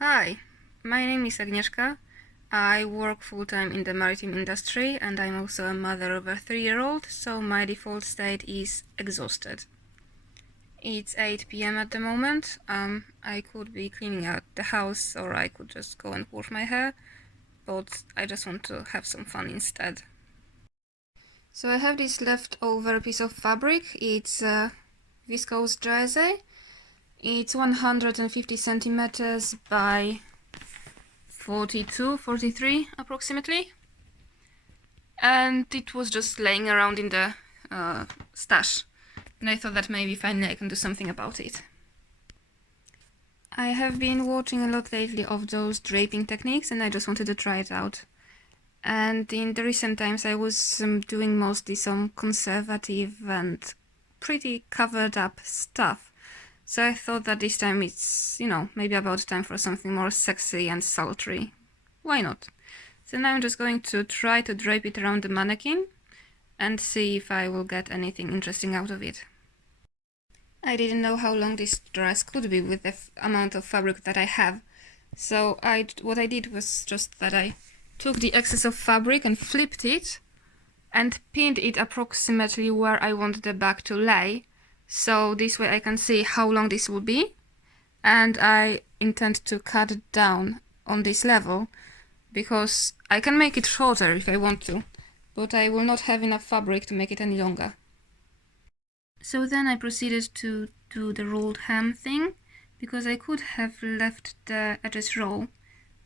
Hi, my name is Agnieszka. I work full-time in the maritime industry and I'm also a mother of a 3-year-old, so my default state is exhausted. It's 8 p.m. at the moment. I could be cleaning out the house or I could just go and wash my hair, but I just want to have some fun instead. So I have this leftover piece of fabric. It's viscose jersey. It's 150 centimeters by 42, 43 approximately. And it was just laying around in the stash. And I thought that maybe finally I can do something about it. I have been watching a lot lately of those draping techniques and I just wanted to try it out. And in the recent times I was doing mostly some conservative and pretty covered up stuff. So I thought that this time it's, maybe about time for something more sexy and sultry. Why not? So now I'm just going to try to drape it around the mannequin and see if I will get anything interesting out of it. I didn't know how long this dress could be with the amount of fabric that I have. So what I did was just that I took the excess of fabric and flipped it and pinned it approximately where I want the back to lay. So this way I can see how long this will be. And I intend to cut it down on this level because I can make it shorter if I want to, but I will not have enough fabric to make it any longer. So then I proceeded to do the rolled hem thing, because I could have left the edges raw,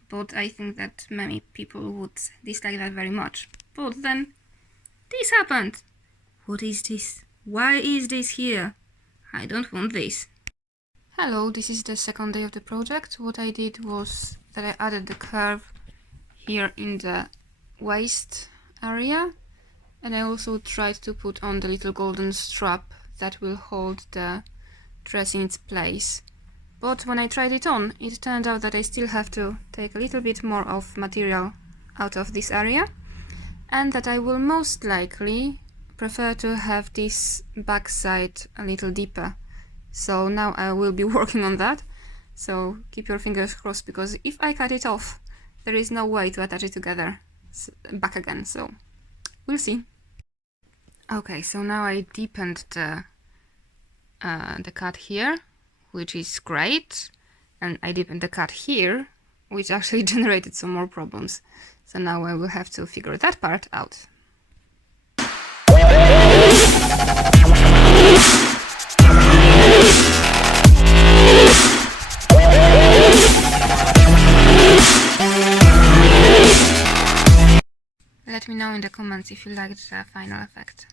but I think that many people would dislike that very much. But then this happened. What is this? Why is this here? I don't want this. Hello, this is the second day of the project. What I did was that I added the curve here in the waist area, and I also tried to put on the little golden strap that will hold the dress in its place. But when I tried it on, it turned out that I still have to take a little bit more of material out of this area, and that I will most likely prefer to have this backside a little deeper. So now I will be working on that. So keep your fingers crossed, because if I cut it off, there is no way to attach it together back again. So we'll see. Okay, so now I deepened the cut here, which is great, and I deepened the cut here, which actually generated some more problems. So now I will have to figure that part out. Let me know in the comments if you liked the final effect.